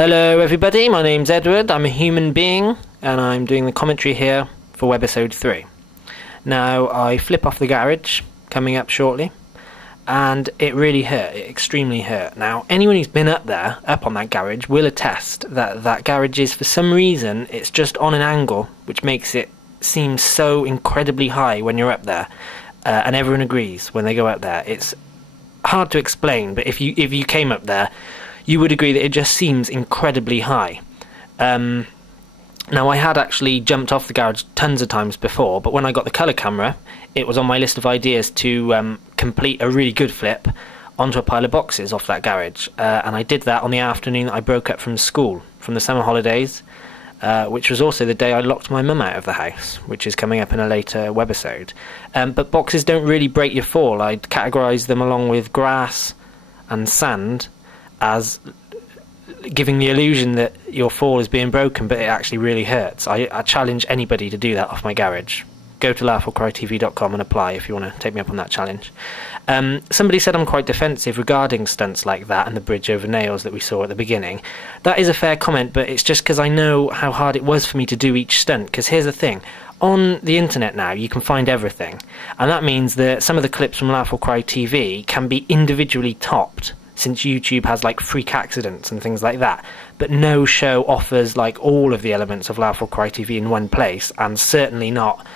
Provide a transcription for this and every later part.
Hello everybody, my name's Edward, I'm a human being, and I'm doing the commentary here for Webisode 3. Now, I flip off the garage, coming up shortly, and it really hurt, it extremely hurt. Now, anyone who's been up there, up on that garage, will attest that that garage is, for some reason, it's just on an angle, which makes it seem so incredibly high when you're up there, and everyone agrees when they go up there. It's hard to explain, but if you came up there, you would agree that it just seems incredibly high. Now, I had actually jumped off the garage tons of times before, but when I got the colour camera, it was on my list of ideas to complete a really good flip onto a pile of boxes off that garage. And I did that on the afternoon that I broke up from school, from the summer holidays, which was also the day I locked my mum out of the house, which is coming up in a later webisode. But boxes don't really break your fall. I'd categorise them along with grass and sand as giving the illusion that your fall is being broken, but it actually really hurts. I challenge anybody to do that off my garage. Go to laugholcrytv.com and apply if you want to take me up on that challenge. Somebody said I'm quite defensive regarding stunts like that and the bridge over nails that we saw at the beginning. That is a fair comment, but it's just because I know how hard it was for me to do each stunt. Because here's the thing, on the internet now you can find everything, and that means that some of the clips from Laugh or Cry TV can be individually topped, since YouTube has like freak accidents and things like that, but no show offers like all of the elements of Laugh or Cry TV in one place, and certainly not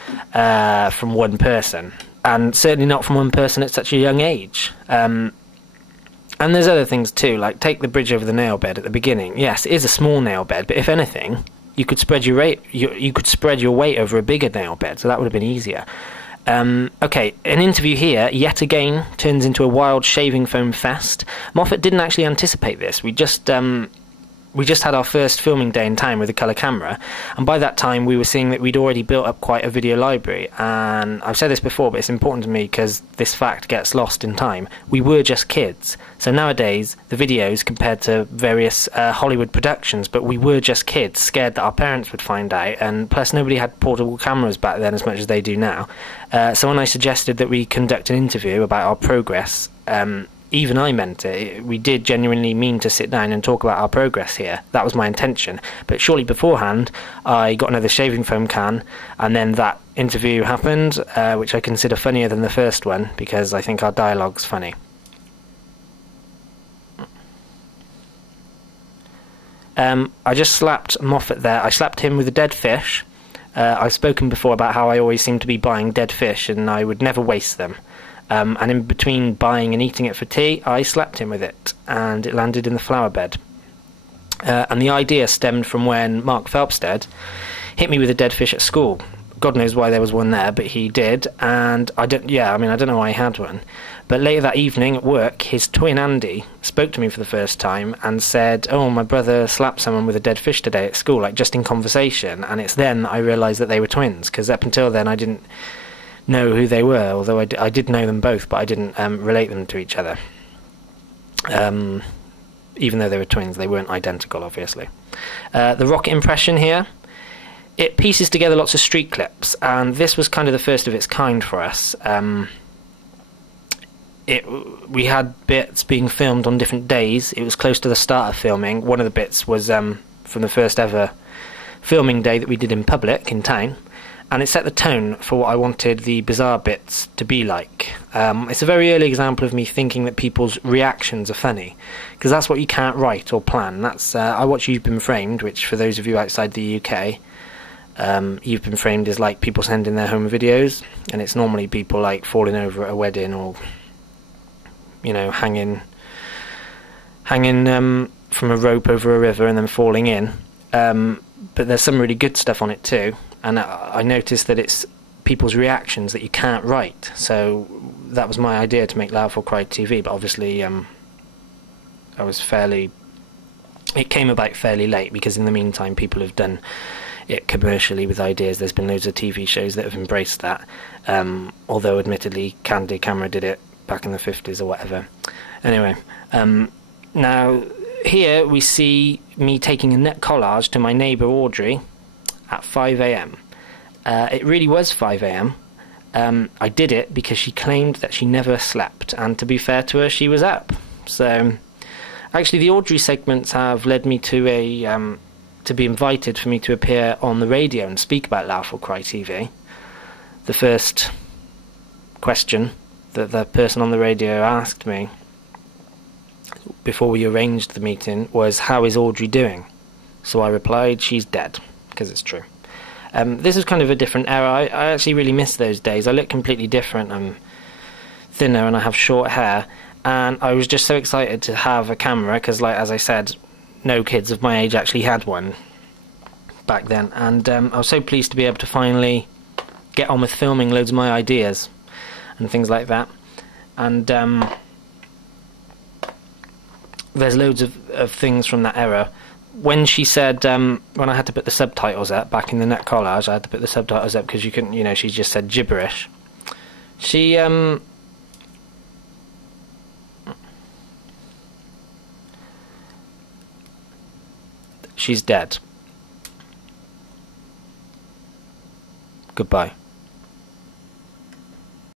from one person, and certainly not from one person at such a young age. And there's other things too, like take the bridge over the nail bed at the beginning. Yes, it is a small nail bed, but if anything, you could spread your weight over a bigger nail bed, so that would have been easier. Okay, an interview here, yet again, turns into a wild shaving foam fest. Moffatt didn't actually anticipate this. We just had our first filming day in town with a colour camera, and by that time we were seeing that we'd already built up quite a video library. And I've said this before, but it's important to me because this fact gets lost in time. We were just kids. So nowadays, the videos compared to various Hollywood productions, but we were just kids, scared that our parents would find out, and plus nobody had portable cameras back then as much as they do now. So when I suggested that we conduct an interview about our progress, even I meant it. We did genuinely mean to sit down and talk about our progress here. That was my intention. But shortly beforehand, I got another shaving foam can, and then that interview happened, which I consider funnier than the first one, because I think our dialogue's funny. I just slapped Moffatt there. I slapped him with a dead fish. I've spoken before about how I always seem to be buying dead fish, and I would never waste them. And in between buying and eating it for tea, I slapped him with it, and it landed in the flowerbed. And the idea stemmed from when Mark Phelpstead hit me with a dead fish at school. God knows why there was one there, but he did, and I don't know why he had one. But later that evening at work, his twin Andy spoke to me for the first time and said, "Oh, my brother slapped someone with a dead fish today at school," like just in conversation. And it's then that I realised that they were twins, because up until then I didn't know who they were, although I did know them both, but I didn't relate them to each other. Even though they were twins, they weren't identical, obviously. The rocket impression here, it pieces together lots of street clips, and this was kind of the first of its kind for us. We had bits being filmed on different days. It was close to the start of filming. One of the bits was from the first ever filming day that we did in public, in town. And it set the tone for what I wanted the bizarre bits to be like. It's a very early example of me thinking that people's reactions are funny, because that's what you can't write or plan. That's I watch You've Been Framed, which for those of you outside the UK, You've Been Framed is like people sending their home videos, and it's normally people like falling over at a wedding, or hanging from a rope over a river and then falling in. But there's some really good stuff on it too. And I noticed that it's people's reactions that you can't write. So that was my idea to make Laugh or Cry TV. But obviously, it came about fairly late, because in the meantime, people have done it commercially with ideas. There's been loads of TV shows that have embraced that. Although, admittedly, Candid Camera did it back in the 50s or whatever. Anyway, now here we see me taking a net collage to my neighbour Audrey at 5 AM. It really was 5 AM. I did it because she claimed that she never slept, and to be fair to her, she was up. So Actually, the Audrey segments have led me to to be invited for me to appear on the radio and speak about Laugh or Cry TV. The first question that the person on the radio asked me before we arranged the meeting was, "How is Audrey doing?" So I replied, "She's dead," because it's true. This is kind of a different era. I actually really miss those days. I look completely different. I'm thinner and I have short hair, and I was just so excited to have a camera because, like, as I said, no kids of my age actually had one back then, and I was so pleased to be able to finally get on with filming loads of my ideas and things like that. And there's loads of things from that era. When she said, when I had to put the subtitles up back in the net collage, I had to put the subtitles up because you couldn't, she just said gibberish. She's dead. Goodbye.